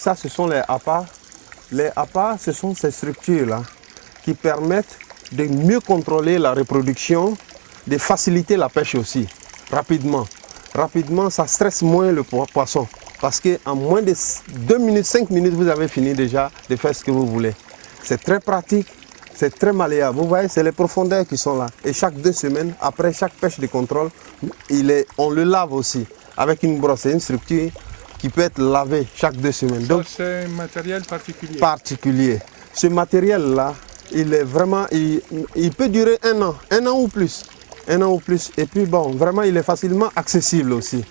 Ça, ce sont les appâts. Les appâts, ce sont ces structures-là qui permettent de mieux contrôler la reproduction, de faciliter la pêche aussi, rapidement. Rapidement, ça stresse moins le poisson. Parce qu'en moins de 2 minutes, 5 minutes, vous avez fini déjà de faire ce que vous voulez. C'est très pratique, c'est très malléable. Vous voyez, c'est les profondeurs qui sont là. Et chaque 2 semaines, après chaque pêche de contrôle, on le lave aussi avec une brosse. C'est une structure qui peut être lavée chaque 2 semaines. Donc c'est un matériel particulier. Ce matériel-là, il est vraiment, il peut durer 1 an ou plus. 1 an ou plus. Et puis bon, vraiment, il est facilement accessible aussi.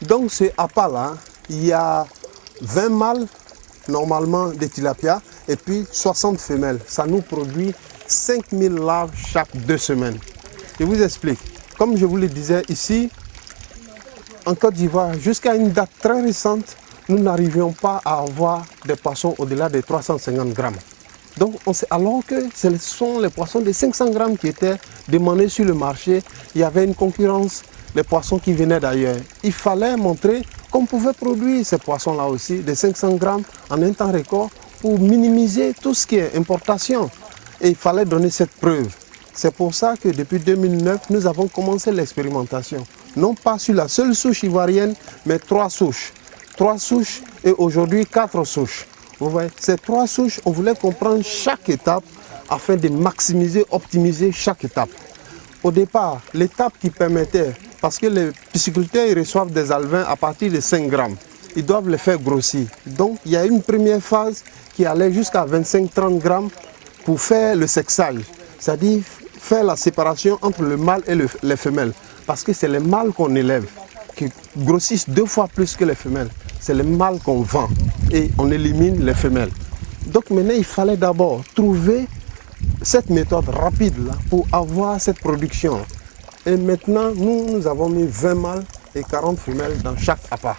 Donc ce appât-là, il y a 20 mâles normalement de tilapia et puis 60 femelles. Ça nous produit 5000 larves chaque 2 semaines. Je vous explique. Comme je vous le disais ici, en Côte d'Ivoire, jusqu'à une date très récente, nous n'arrivions pas à avoir des poissons au-delà de 350 grammes. Donc, alors que ce sont les poissons de 500 grammes qui étaient demandés sur le marché, il y avait une concurrence, les poissons qui venaient d'ailleurs. Il fallait montrer qu'on pouvait produire ces poissons-là aussi, de 500 grammes en un temps record, pour minimiser tout ce qui est importation. Et il fallait donner cette preuve. C'est pour ça que depuis 2009, nous avons commencé l'expérimentation. Non pas sur la seule souche ivoirienne, mais 3 souches. 3 souches et aujourd'hui 4 souches. Vous voyez, ces 3 souches, on voulait comprendre chaque étape afin de maximiser, optimiser chaque étape. Au départ, l'étape qui permettait, parce que les pisciculteurs ils reçoivent des alevins à partir de 5 grammes, ils doivent les faire grossir. Donc il y a une première phase qui allait jusqu'à 25-30 grammes pour faire le sexage, c'est-à-dire faire la séparation entre le mâle et les femelles. Parce que c'est les mâles qu'on élève, qui grossissent 2 fois plus que les femelles. C'est les mâles qu'on vend et on élimine les femelles. Donc maintenant, il fallait d'abord trouver cette méthode rapide là pour avoir cette production. Et maintenant, nous avons mis 20 mâles et 40 femelles dans chaque appât.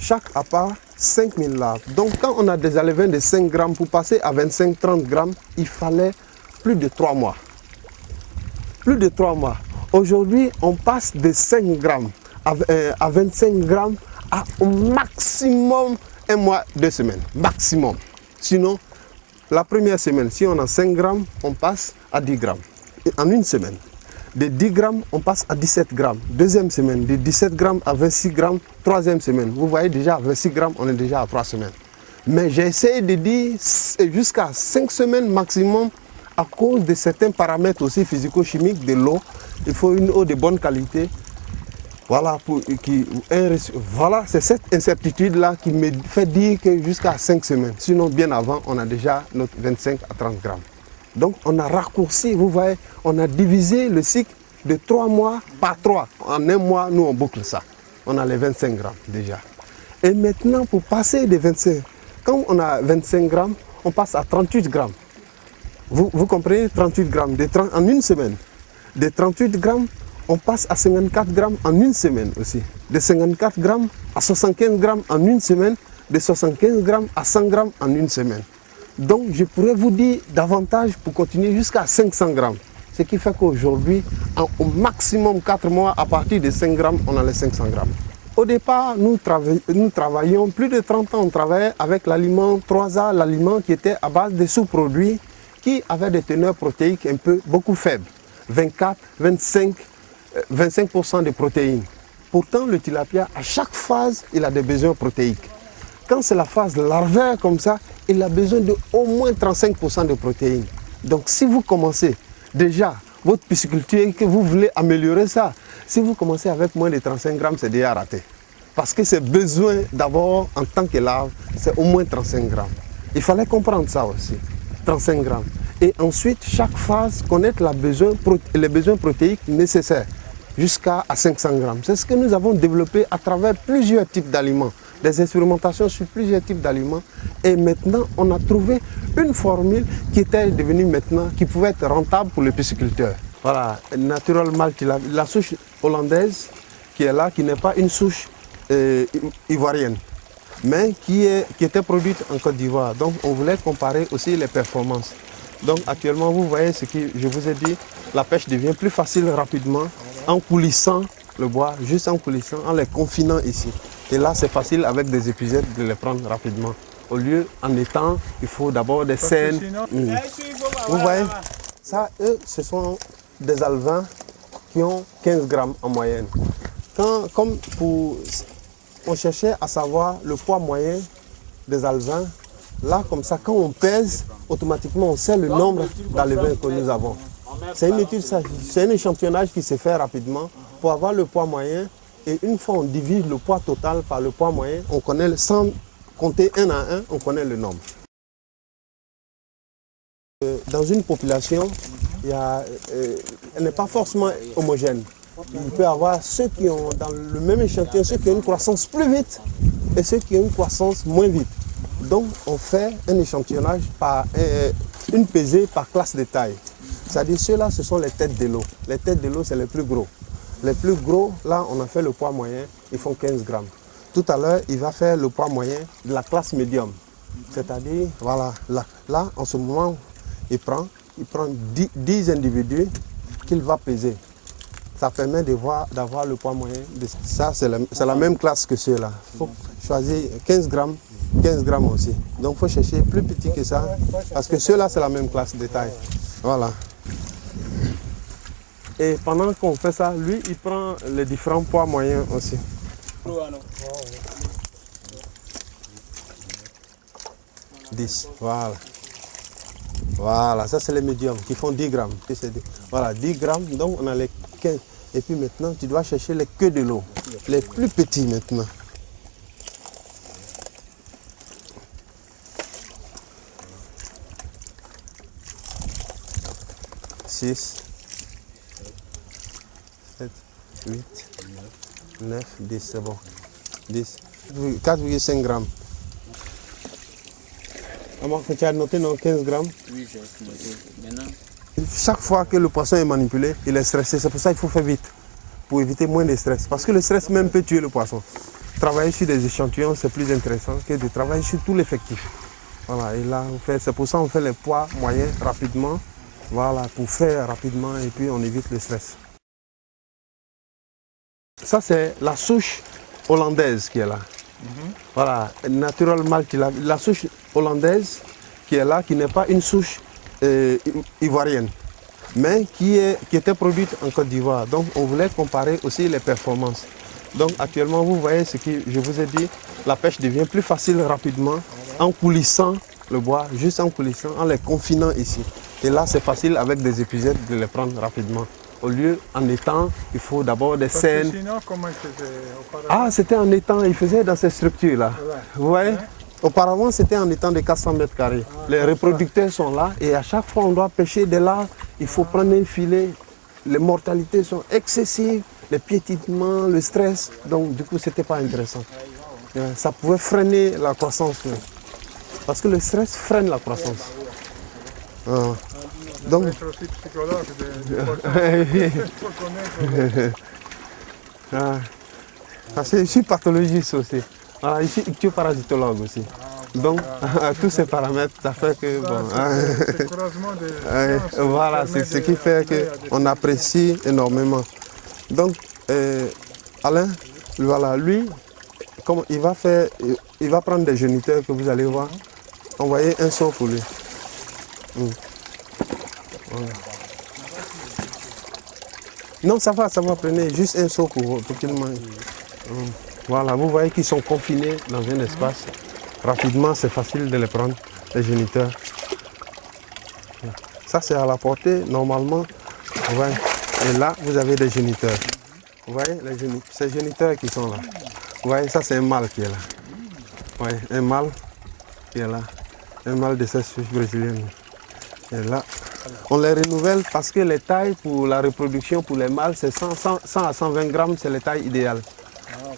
Chaque appât, 5000 larves. Donc quand on a des alevins de 5 grammes, pour passer à 25-30 grammes, il fallait plus de 3 mois. Plus de 3 mois. Aujourd'hui, on passe de 5 grammes à 25 grammes à au maximum 1 mois, 2 semaines. Maximum. Sinon, la première semaine, si on a 5 grammes, on passe à 10 grammes. Et en une semaine. De 10 grammes, on passe à 17 grammes. Deuxième semaine, de 17 grammes à 26 grammes. Troisième semaine, vous voyez déjà à 26 grammes, on est déjà à 3 semaines. Mais j'ai essayé de dire jusqu'à 5 semaines maximum à cause de certains paramètres aussi physico-chimiques de l'eau. Il faut une eau de bonne qualité. Voilà, voilà c'est cette incertitude-là qui me fait dire que jusqu'à 5 semaines. Sinon, bien avant, on a déjà notre 25 à 30 grammes. Donc, on a raccourci, vous voyez, on a divisé le cycle de 3 mois par 3. En 1 mois, nous, on boucle ça. On a les 25 grammes déjà. Et maintenant, pour passer des 25, quand on a 25 grammes, on passe à 38 grammes. Vous comprenez, 38 grammes en une semaine. De 38 grammes, on passe à 54 grammes en une semaine aussi. De 54 grammes à 75 grammes en une semaine. De 75 grammes à 100 grammes en une semaine. Donc, je pourrais vous dire davantage pour continuer jusqu'à 500 grammes. Ce qui fait qu'aujourd'hui, au maximum 4 mois, à partir de 5 grammes, on a les 500 grammes. Au départ, nous travaillions, plus de 30 ans, on travaillait avec l'aliment 3A, l'aliment qui était à base de sous-produits qui avaient des teneurs protéiques beaucoup faibles. 24, 25, 25% de protéines. Pourtant, le tilapia, à chaque phase, il a des besoins protéiques. Quand c'est la phase larvaire comme ça, il a besoin de au moins 35% de protéines. Donc si vous commencez déjà votre pisciculture et que vous voulez améliorer ça, si vous commencez avec moins de 35 grammes, c'est déjà raté. Parce que c'est besoin d'abord, en tant que larve, c'est au moins 35 grammes. Il fallait comprendre ça aussi, 35 grammes. Et ensuite, chaque phase, connaître les besoins protéiques nécessaires jusqu'à 500 grammes. C'est ce que nous avons développé à travers plusieurs types d'aliments, des expérimentations sur plusieurs types d'aliments. Et maintenant, on a trouvé une formule qui était devenue maintenant, qui pouvait être rentable pour les pisciculteurs. Voilà, Natural Malt, la souche hollandaise qui est là, qui n'est pas une souche ivoirienne, mais qui était produite en Côte d'Ivoire. Donc, on voulait comparer aussi les performances. Donc, actuellement, vous voyez ce que je vous ai dit, la pêche devient plus facile rapidement en coulissant le bois, juste en coulissant, en les confinant ici. Et là, c'est facile avec des épuisettes de les prendre rapidement. Au lieu, en étang, il faut d'abord des scènes. Vous voyez, ça, eux, ce sont des alevins qui ont 15 grammes en moyenne. On cherchait à savoir le poids moyen des alevins, là, comme ça, quand on pèse, automatiquement, on sait le nombre d'alevins que nous avons. C'est une étude, c'est un échantillonnage qui se fait rapidement pour avoir le poids moyen. Et une fois on divise le poids total par le poids moyen, on connaît, sans compter un à un, on connaît le nombre. Dans une population, elle n'est pas forcément homogène. Il peut y avoir ceux qui ont, dans le même échantillon, ceux qui ont une croissance plus vite et ceux qui ont une croissance moins vite. Donc on fait un échantillonnage par une pesée par classe de taille. C'est-à-dire ceux-là, ce sont les têtes de l'eau. Les têtes de l'eau, c'est les plus gros. Les plus gros, là, on a fait le poids moyen, ils font 15 grammes. Tout à l'heure, il va faire le poids moyen de la classe médium. C'est-à-dire, voilà, là, en ce moment, il prend 10 individus qu'il va peser. Ça permet d'avoir le poids moyen. Ça, c'est la même classe que ceux-là. Il faut choisir 15 grammes aussi. Donc, il faut chercher plus petit que ça, parce que ceux-là, c'est la même classe de taille. Voilà. Et pendant qu'on fait ça, lui, il prend les différents poids moyens aussi. 10, voilà. Voilà, ça c'est les médiums qui font 10 grammes. Voilà, 10 grammes, donc on a les 15. Et puis maintenant, tu dois chercher les queues de l'eau, les plus petits maintenant. Six. 7, 8, 9, 10, c'est bon. 10, 4,5 grammes. Alors, tu as noté nos 15 grammes? Oui, j'ai noté. Maintenant. Chaque fois que le poisson est manipulé, il est stressé. C'est pour ça qu'il faut faire vite, pour éviter moins de stress. Parce que le stress même peut tuer le poisson. Travailler sur des échantillons, c'est plus intéressant que de travailler sur tout l'effectif. Voilà, et là, c'est pour ça qu'on fait les poids moyens rapidement. Voilà, pour faire rapidement et puis on évite le stress. Ça, c'est la souche hollandaise qui est là. Voilà, Natural Malt, la souche hollandaise qui est là, qui n'est pas une souche ivoirienne, mais qui était produite en Côte d'Ivoire. Donc, on voulait comparer aussi les performances. Donc, actuellement, vous voyez ce que je vous ai dit, la pêche devient plus facile rapidement en coulissant le bois, juste en coulissant, en les confinant ici. Et là, c'est facile avec des épuisettes de les prendre rapidement. Au lieu, en étang, il faut d'abord des scènes. Sinon, comment il faisait auparavant? Ah, c'était en étang, il faisait dans ces structures-là. Ouais. Vous voyez? Auparavant, c'était en étang de 400 mètres carrés. Les reproducteurs sont là et à chaque fois, on doit pêcher de là. Il faut prendre un filet. Les mortalités sont excessives, les piétinements, le stress. Donc, du coup, ce n'était pas intéressant. Ça pouvait freiner la croissance. Parce que le stress freine la croissance. Donc, être aussi psychologue pour connaître. je suis pathologiste aussi. Voilà, je suis ichthyoparasitologue aussi. Donc, tous ces paramètres, ça fait que... voilà, c'est ce qui fait qu'on apprécie énormément. Donc, Alain, voilà, lui, comme il va prendre des géniteurs que vous allez voir. Envoyez un seau pour lui. Voilà. Non, ça va, prenez juste un seau pour qu'il mange. Voilà, vous voyez qu'ils sont confinés dans un espace. Rapidement, c'est facile de les prendre, les géniteurs. Ça, c'est à la portée, normalement. Ouais. Et là, vous avez des géniteurs. Vous voyez, ces géniteurs qui sont là. Vous voyez, ça, c'est un mâle qui est là. Ouais, un mâle qui est là. Un mâle de cette souche brésilienne. Et là, on les renouvelle parce que les tailles pour la reproduction pour les mâles, c'est 100 à 120 grammes, c'est les tailles idéales.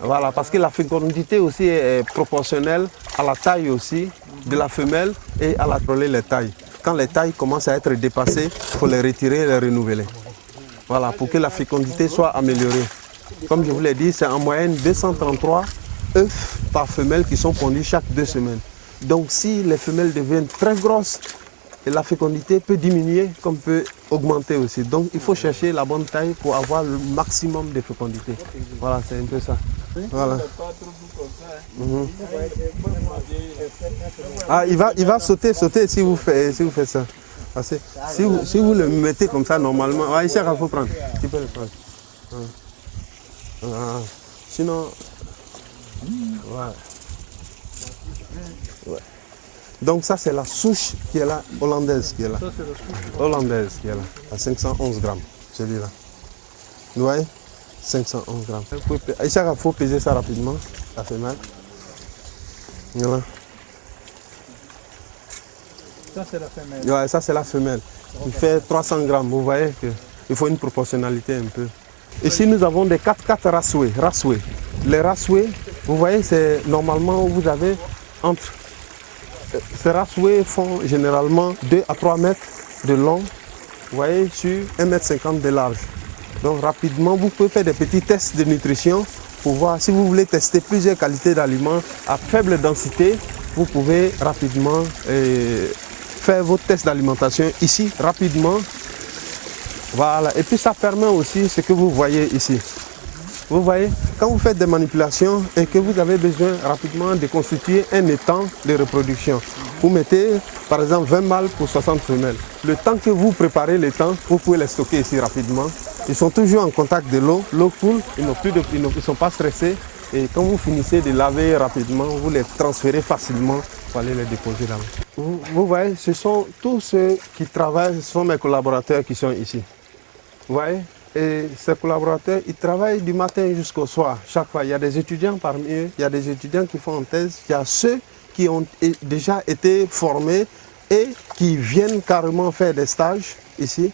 Voilà, parce que la fécondité aussi est proportionnelle à la taille aussi de la femelle et à la troller les tailles. Quand les tailles commencent à être dépassées, il faut les retirer et les renouveler. Voilà, pour que la fécondité soit améliorée. Comme je vous l'ai dit, c'est en moyenne 233 œufs par femelle qui sont pondus chaque 2 semaines. Donc si les femelles deviennent très grosses, la fécondité peut diminuer comme peut augmenter aussi. Donc il faut chercher la bonne taille pour avoir le maximum de fécondité. Voilà, c'est un peu ça. Voilà. Ah, il va sauter si vous faites ça. Parce que si vous le mettez comme ça normalement, ah, ici il faut prendre. Tu peux le prendre. Ah. Sinon, voilà. Ouais. Donc ça c'est la souche qui est là, hollandaise qui est là. Ça, c'est la souche. Hollandaise qui est là, à 511 grammes, celui-là. Vous voyez, 511 grammes. Ici il faut peser ça rapidement, la femelle. Voilà. Ça, c'est la femelle. Ouais, ça c'est la femelle. Il fait 300 grammes. Vous voyez qu'il faut une proportionnalité un peu. Ici nous avons des 4x4 raceway. Les raceway, vous voyez, c'est normalement vous avez entre. Ces raceway font généralement 2 à 3 mètres de long, vous voyez, sur 1,50 m de large. Donc rapidement, vous pouvez faire des petits tests de nutrition pour voir si vous voulez tester plusieurs qualités d'aliments à faible densité. Vous pouvez rapidement faire vos tests d'alimentation ici, rapidement. Voilà. Et puis ça permet aussi ce que vous voyez ici. Vous voyez, quand vous faites des manipulations et que vous avez besoin rapidement de constituer un étang de reproduction, vous mettez par exemple 20 mâles pour 60 femelles. Le temps que vous préparez l'étang, vous pouvez les stocker ici rapidement. Ils sont toujours en contact de l'eau, l'eau coule, ils ne sont pas stressés. Et quand vous finissez de laver rapidement, vous les transférez facilement pour aller les déposer là. Vous voyez, ce sont tous ceux qui travaillent, ce sont mes collaborateurs qui sont ici. Vous voyez? Et ces collaborateurs, ils travaillent du matin jusqu'au soir, chaque fois. Il y a des étudiants parmi eux, il y a des étudiants qui font en thèse, il y a ceux qui ont déjà été formés et qui viennent carrément faire des stages ici,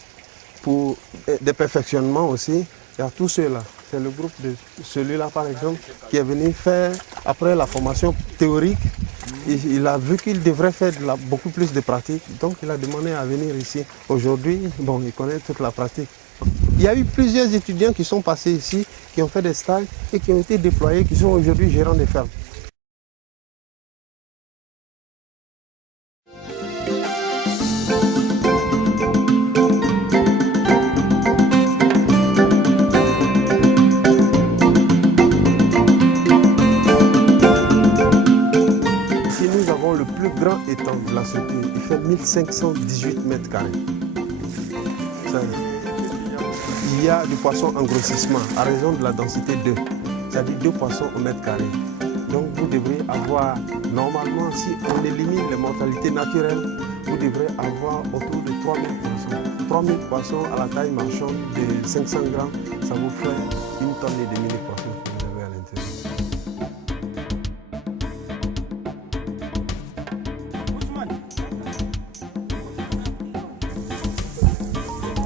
pour des perfectionnements aussi. Il y a tous ceux-là. C'est le groupe de celui-là, par exemple, qui est venu faire, après la formation théorique, il a vu qu'il devrait faire beaucoup plus de pratique, donc il a demandé à venir ici. Aujourd'hui, bon, il connaît toute la pratique. Il y a eu plusieurs étudiants qui sont passés ici, qui ont fait des stages et qui ont été déployés, qui sont aujourd'hui gérants de fermes. Ici, nous avons le plus grand étang de la structure. Il fait 1518 mètres carrés. Il y a du poisson en grossissement à raison de la densité 2, c'est-à-dire 2 poissons au mètre carré. Donc vous devrez avoir, normalement, si on élimine les mortalités naturelles, vous devrez avoir autour de 3000 poissons. 3000 poissons à la taille marchande de 500 grammes, ça vous fait une tonne et demie de poissons que vous avez à l'intérieur.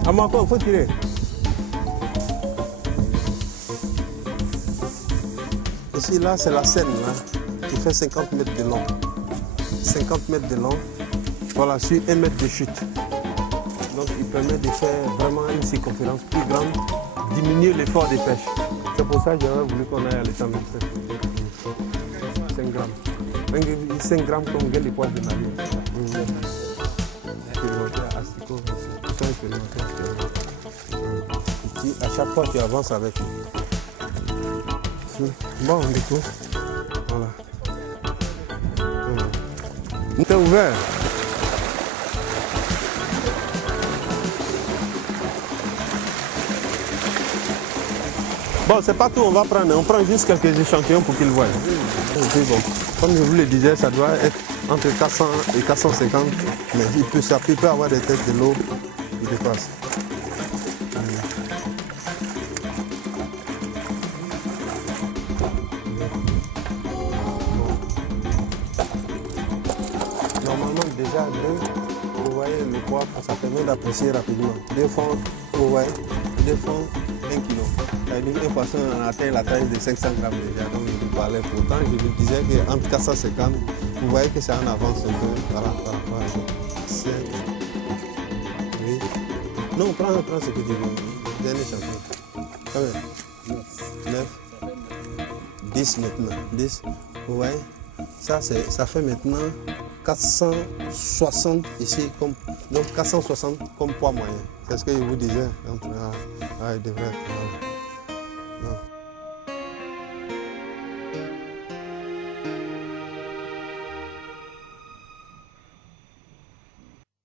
À moi, il faut tirer. Ici, là, c'est la Seine, là, qui fait 50 mètres de long. 50 mètres de long, voilà, sur 1 mètre de chute. Donc, il permet de faire vraiment une circonférence plus grande, diminuer l'effort de pêche. C'est pour ça que j'aurais voulu qu'on aille à l'étang de 5 grammes. 5 grammes comme les poids de navire. À chaque fois, tu avances avec lui. Bon, du coup, voilà. T'es ouvert. Bon, c'est pas tout, on va prendre. On prend juste quelques échantillons pour qu'ils voient. Et puis bon, comme je vous le disais, ça doit être entre 400 et 450. Mais ça peut avoir des têtes de l'eau qui dépassent. Normalement, déjà, vous voyez le poids, ça permet d'apprécier rapidement. 2 font, vous voyez, 2 font 1 kg. C'est-à-dire un poisson a atteint la taille de 500 grammes déjà. Donc, je vous parlais. Pourtant, je vous disais qu'entre 450, vous voyez que c'est en avance un peu. Voilà, par rapport à 5, 8. Non, prends ce que tu veux. Dernier champion. 9, 10 maintenant. 10. Vous voyez, ça fait maintenant 460 ici, donc 460 comme poids moyen. C'est ce que je vous disais. Donc, il devrait être.